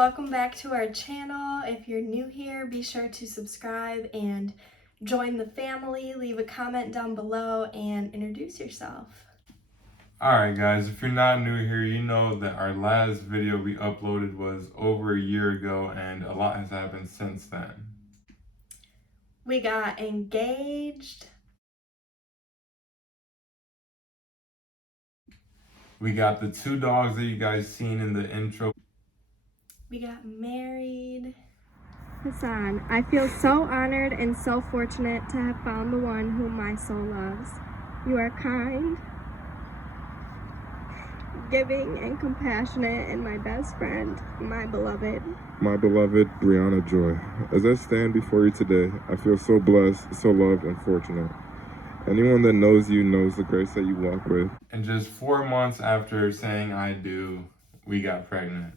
welcome back to our channel. If you're new here, be sure to subscribe and join the family. Leave a comment down below and introduce yourself. Alright guys, if you're not new here, you know that our last video we uploaded was over a year ago and a lot has happened since then. We got engaged. We got the 2 dogs that you guys seen in the intro. We got married. Hassan, I feel so honored and so fortunate to have found the one whom my soul loves. You are kind, giving, and compassionate, and my best friend, my beloved. My beloved Brianna Joy, as I stand before you today, I feel so blessed, so loved, and fortunate. Anyone that knows you knows the grace that you walk with. And just 4 months after saying I do, we got pregnant.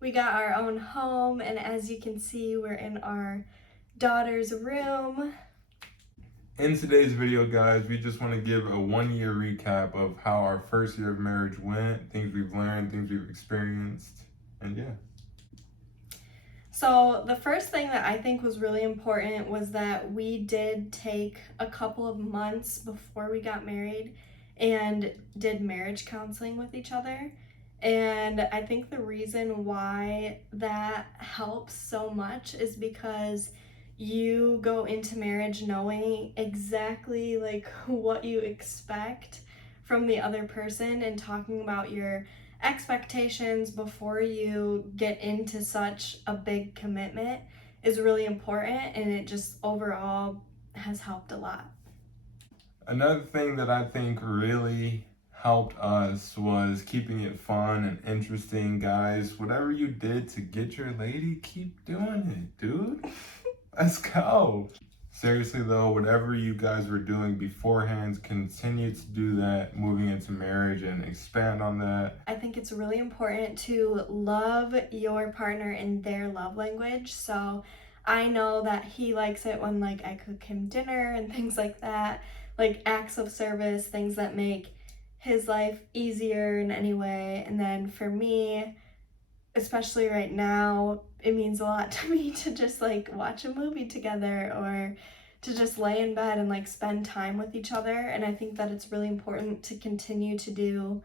We got our own home, and as you can see, we're in our daughter's room. In today's video, guys, we just want to give a 1-year recap of how our first year of marriage went, things we've learned, things we've experienced, and yeah. So the first thing that I think was really important was that we did take a couple of months before we got married and did marriage counseling with each other. And I think the reason why that helps so much is because you go into marriage knowing exactly like what you expect from the other person and talking about your expectations before you get into such a big commitment is really important, and it just overall has helped a lot. Another thing that I think really helped us was keeping it fun and interesting, guys. Whatever you did to get your lady, keep doing it, dude. Let's go. Seriously though, whatever you guys were doing beforehand, continue to do that moving into marriage and expand on that. I think it's really important to love your partner in their love language. So I know that he likes it when like I cook him dinner and things like that, like acts of service, things that make his life easier in any way. And then for me, especially right now, it means a lot to me to just like watch a movie together or to just lay in bed and like spend time with each other. And I think that it's really important to continue to do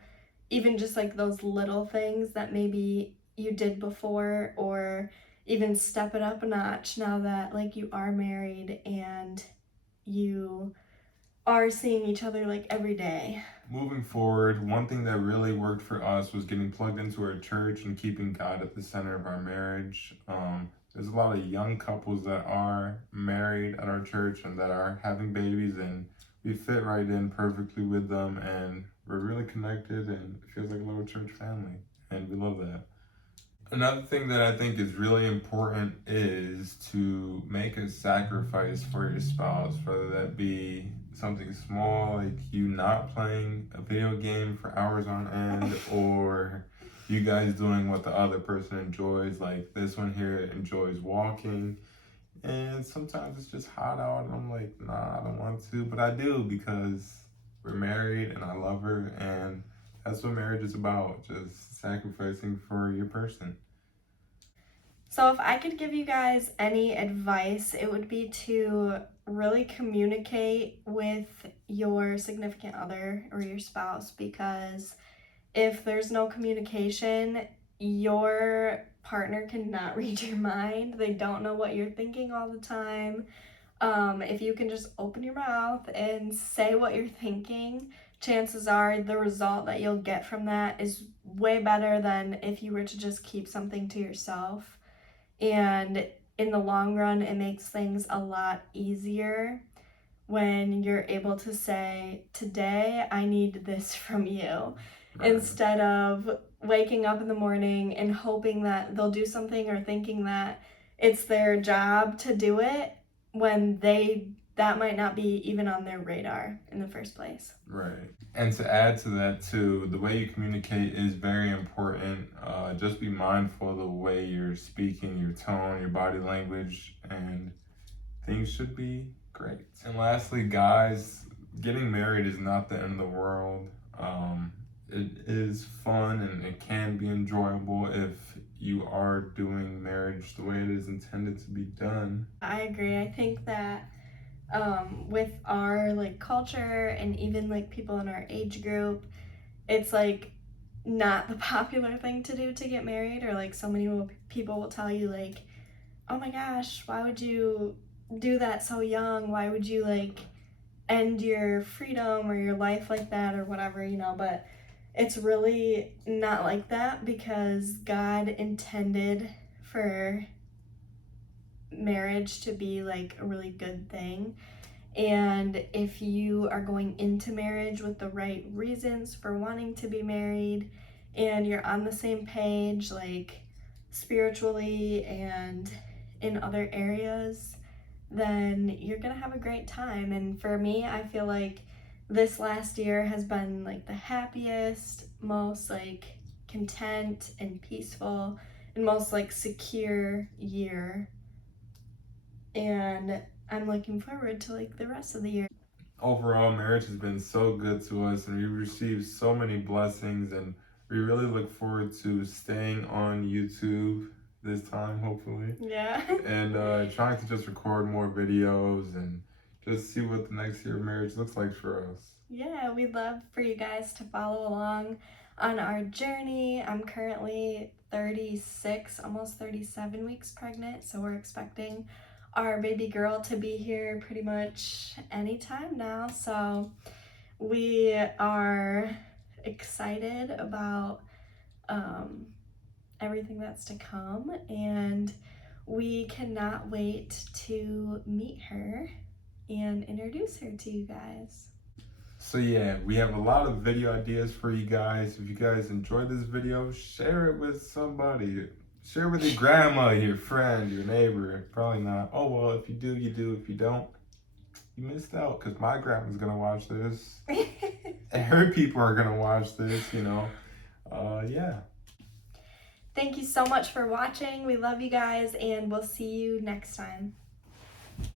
even just like those little things that maybe you did before, or even step it up a notch now that like you are married and you are seeing each other like every day. Moving forward, one thing that really worked for us was getting plugged into our church and keeping God at the center of our marriage. There's a lot of young couples that are married at our church and that are having babies, and we fit right in perfectly with them, and we're really connected, and it feels like a little church family, and we love that. Another thing that I think is really important is to make a sacrifice for your spouse, whether that be something small like you not playing a video game for hours on end, or you guys doing what the other person enjoys, like this one here enjoys walking, and sometimes it's just hot out and I'm like, nah, I don't want to, but I do because we're married and I love her, and that's what marriage is about, just sacrificing for your person. So if I could give you guys any advice, it would be to really communicate with your significant other or your spouse, because if there's no communication, your partner cannot read your mind. They don't know what you're thinking all the time. If you can just open your mouth and say what you're thinking, chances are the result that you'll get from that is way better than if you were to just keep something to yourself. And in the long run, it makes things a lot easier when you're able to say, today I need this from you, right, instead of waking up in the morning and hoping that they'll do something or thinking that it's their job to do it when that might not be even on their radar in the first place. Right. And to add to that too, the way you communicate is very important. Just be mindful of the way you're speaking, your tone, your body language, and things should be great. And lastly, guys, getting married is not the end of the world. It is fun and it can be enjoyable if you are doing marriage the way it is intended to be done. I agree. I think that with our like culture and even like people in our age group, it's like not the popular thing to do to get married, or like so many people will tell you like, oh my gosh, why would you do that so young? Why would you like end your freedom or your life like that or whatever, you know? But it's really not like that, because God intended for marriage to be like a really good thing. And if you are going into marriage with the right reasons for wanting to be married, and you're on the same page, like spiritually and in other areas, then you're gonna have a great time. And for me, I feel like this last year has been like the happiest, most like content and peaceful, and most like secure year. And I'm looking forward to like the rest of the year. Overall, marriage has been so good to us, and we received so many blessings, and we really look forward to staying on YouTube this time, hopefully, Yeah. and trying to just record more videos and just see what the next year of marriage looks like for us. Yeah, we'd love for you guys to follow along on our journey. I'm currently 36, almost 37 weeks pregnant, so we're expecting our baby girl to be here pretty much anytime now. So we are excited about everything that's to come, and we cannot wait to meet her and introduce her to you guys. So yeah, we have a lot of video ideas for you guys. If you guys enjoyed this video, share it with somebody. Share it with your grandma, your friend, your neighbor. Probably not. Oh well, if you do, you do. If you don't, you missed out, because my grandma's gonna watch this. And her people are gonna watch this, you know. Yeah. Thank you so much for watching. We love you guys, and we'll see you next time.